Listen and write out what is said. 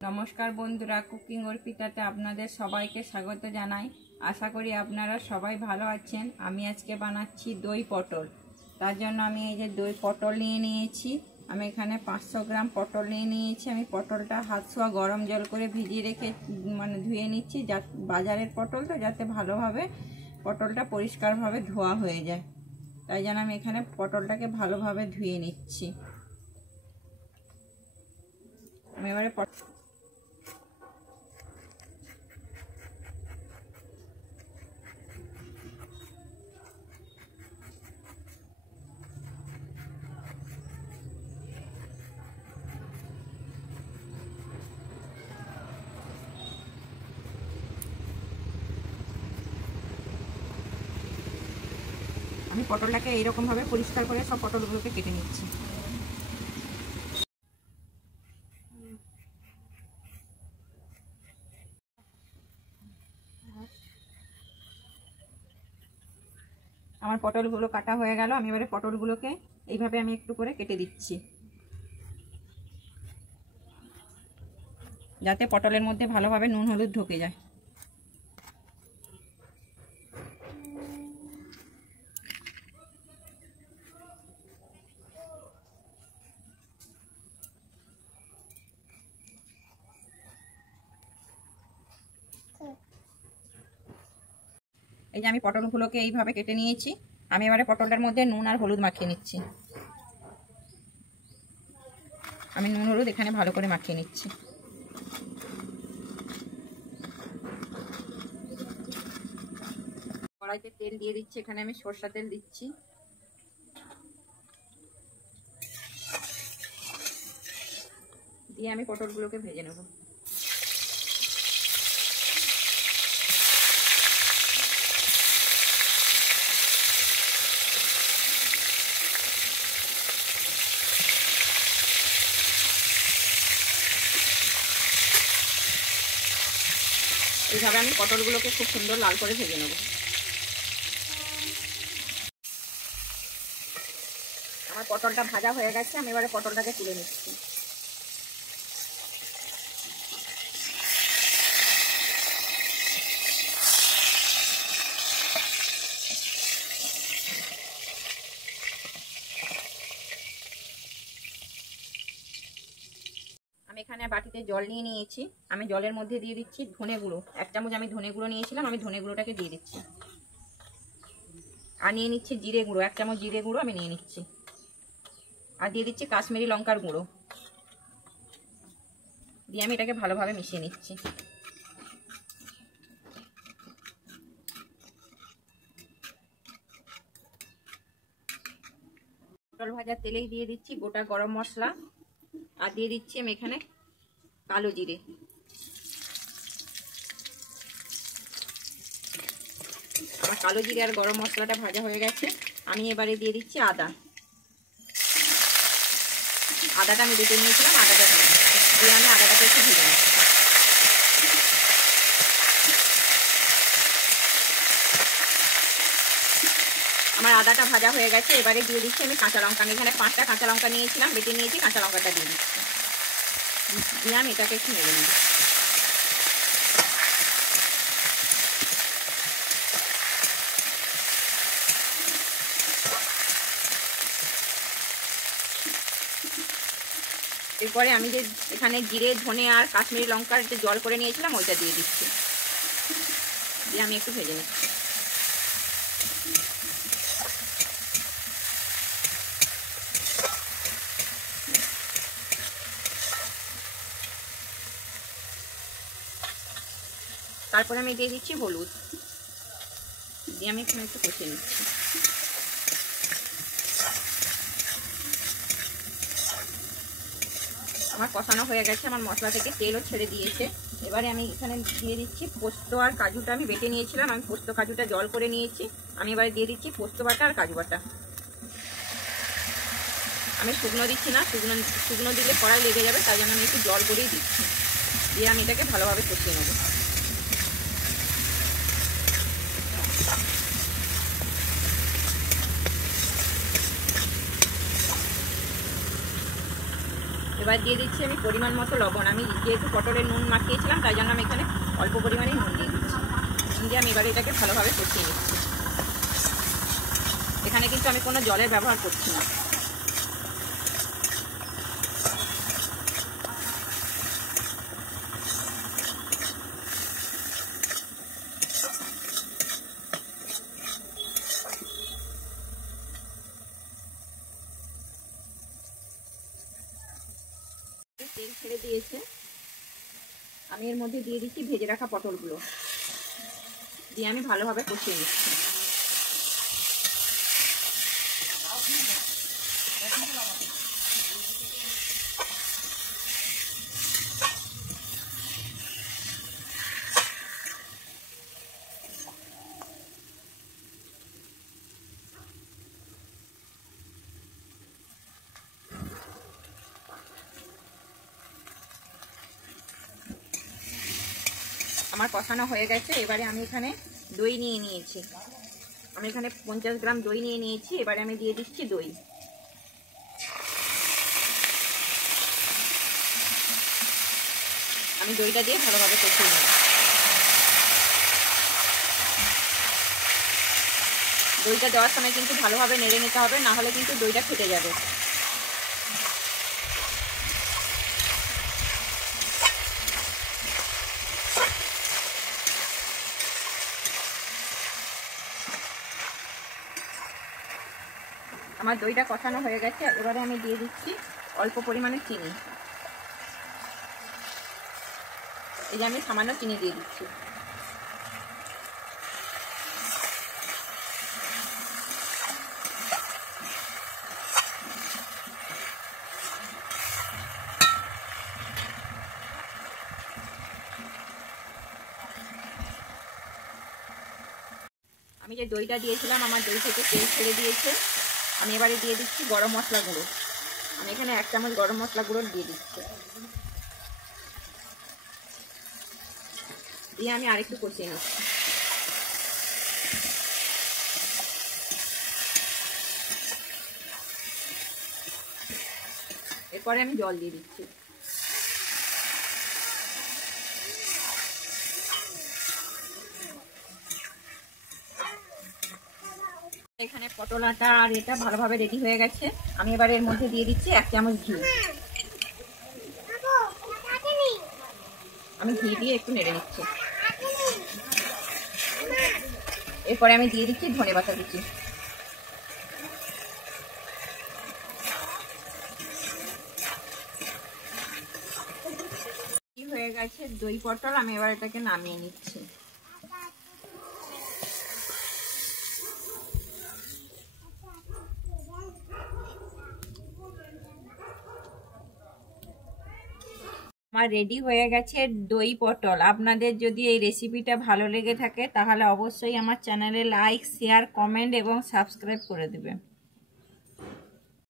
नमस्कार बंधुरा कुकिंग अर्पिताते आपनादेर सबाइके स्वागत जानाई। आशा करी आपनारा सबाई भालो आछेन। आमी आजके बानाच्छि दई पटल। तार जन्य आमी एई जे दई पटल निये नियेछि। आमी एखाने 500 ग्राम पटल निये नियेछि। आमी पटलटा हाथ छोया गरम जल करे भिजिए रेखे माने धुए निচ্ছি। बाजारेर पटल तो जाते भालोभाবে पटलटा परिष्कारभाবে धोया हये যায়। ताई जन्य आमी एखाने पटलटाके भालोभाবে धुए निচ্ছি। आमी एबारे আমি পটলটাকে এইরকম ভাবে পরিষ্কার করে সব পটলগুলোকে কেটে নিচ্ছি। আমার পটলগুলো কাটা হয়ে গেল। আমি এবারে পটলগুলোকে এইভাবে আমি একটু করে কেটে দিচ্ছি, যাতে পটলের মধ্যে ভালোভাবে নুন হলুদ ঢুকে যায়। এই যে আমি পটলগুলোকে এইভাবে কেটে নিয়েছি। আমি এবারে পটলটার মধ্যে নুন আর হলুদ মাখিয়ে নিচ্ছি। আমি নুন হলুদ এখানে ভালো করে মাখিয়ে নিচ্ছি। কড়াইতে তেল দিয়ে দিচ্ছি। এখানে আমি সরষা তেল দিচ্ছি। দিয়ে আমি পটলগুলোকে ভেজে নেব। এইভাবে আমি পটলগুলোকে খুব সুন্দর লাল করে ভেজে নেব। আমার পটলটা ভাজা হয়ে গেছে। আমি এবারে পটলটাকে তুলে নিচ্ছি। আমি এখানে বাটিতে জল নিয়ে নিয়েছি। আমি জলের মধ্যে দিয়ে দিচ্ছি ধনে গুঁড়ো। 1 চামচ আমি ধনে গুঁড়ো নিয়েছিলাম। আমি ধনে গুঁড়োটাকে দিয়ে দিচ্ছি। আর নিয়ে নিচ্ছি জিরে গুঁড়ো। 1 চামচ জিরে গুঁড়ো আমি নিয়ে নিচ্ছি। আর দিয়ে দিচ্ছি কাশ্মীরি লঙ্কার গুঁড়ো। দিয়ে আমি এটাকে ভালোভাবে মিশিয়ে নিচ্ছি। পটল ভাজার তেলেই দিয়ে দিচ্ছি গোটা গরম মশলা। আর দিয়ে দিচ্ছি আমি এখানে কালো জিরে। আমার কালো জিরে আর গরম মশলাটা ভাজা হয়ে গেছে। আমি এবারে দিয়ে দিচ্ছি আদা। আদাটা আমি বেটে নিয়েছিলাম, আদাটা দিয়ে আমি আদাটাকে একটু ভেজে নিচ্ছি। আমার আদাটা ভাজা হয়ে গেছে। এবারে দিয়ে দিচ্ছি আমি কাঁচা লঙ্কা। আমি এখানে 5টা কাঁচা লঙ্কা নিয়েছিলাম, বেটে নিয়েছি। কাঁচা লঙ্কাটা দিয়ে দিচ্ছি। দিয়ে আমি এটাকে একটু নেড়ে নেব। এরপরে আমি যে এখানে জিরে ধনে আর কাশ্মীরি লঙ্কার যে জল করে নিয়েছিলাম ওইটা দিয়ে দিচ্ছি। দিয়ে আমি একটু ভেজে নিচ্ছি। তারপরে আমি দিয়ে দিচ্ছি হলুদ। দিয়ে আমি এখানে একটু কষিয়ে নিচ্ছি। আমার কষানো হয়ে গেছে। আমার মশলা থেকে তেলও ছেড়ে দিয়েছে। এবারে আমি এখানে দিয়ে দিচ্ছি পোস্ত আর কাজুটা আমি বেটে নিয়েছিলাম। আমি পোস্ত কাজুটা জল করে নিয়েছি। আমি এবারে দিয়ে দিচ্ছি পোস্ত বাটা আর কাজু বাটা। আমি শুকনো দিচ্ছি না, শুকনো দিলে কড়াই লেগে যাবে, তাই জন্য আমি একটু জল করেই দিচ্ছি। দিয়ে আমি এটাকে ভালোভাবে কষিয়ে নেব। এবার দিয়ে দিচ্ছি আমি পরিমাণ মতো লবণ। আমি যেহেতু পটলে নুন মাখিয়েছিলাম তাই জন্য আমি এখানে অল্প পরিমাণে নুন দিয়ে দিচ্ছি। দিয়ে আমি এবার এটাকে ভালোভাবে কষিয়ে নিচ্ছি। এখানে কিন্তু আমি কোনো জলের ব্যবহার করছি না। তেল ছেড়ে দিয়েছে, আমি এর মধ্যে দিয়ে দিচ্ছি ভেজে রাখা পটলগুলো, দিয়ে আমি ভালোভাবে কষিয়ে নিচ্ছি। আমার কষানো হয়ে গেছে। এবারে আমি এখানে দই নিয়ে নিয়েছি, আমি এখানে 50 গ্রাম দই নিয়ে নিয়েছি। এবারে আমি দিয়ে দিচ্ছি দই। আমি দইটা দিয়ে ভালোভাবে কষিয়ে নেব। দইটা দেওয়ার সময় কিন্তু ভালোভাবে নেড়ে নিতে হবে, না হলে কিন্তু দইটা ফেটে যাবে। আমার দইটা কষানো হয়ে গেছে। এবারে আমি দিয়ে দিচ্ছি অল্প পরিমাণে চিনি। এই যে আমি সামান্য চিনি দিয়ে দিচ্ছি। আমি যে দইটা দিয়েছিলাম আমার দই থেকে তেল ছেড়ে দিয়েছে। আমি এবারে দিয়ে দিচ্ছি গরম মশলা গুঁড়ো। আমি এখানে 1 চামচ গরম মশলা গুঁড়ো দিয়ে দিচ্ছি, দিয়ে আমি আরেকটু কষিয়ে নিচ্ছি। এরপরে আমি জল দিয়ে দিচ্ছি। এখানে পটলাটা আর এটা ভালোভাবে রেডি হয়ে গেছে। আমি এবারে এর মধ্যে দিয়ে দিচ্ছি 1 চামচ ঘি। আমি ঘি দিয়ে একটু নেড়ে নিচ্ছি। এরপরে আমি দিয়ে দিচ্ছি ধনেপাতা কুচি। হয়ে গেছে দই পটল। আমি এবার এটাকে নামিয়ে নিচ্ছি। আমার রেডি হয়ে গেছে দই পটল। আপনাদের যদি এই রেসিপিটা ভালো লেগে থাকে তাহলে অবশ্যই আমার চ্যানেলে লাইক, শেয়ার, কমেন্ট এবং সাবস্ক্রাইব করে দেবেন।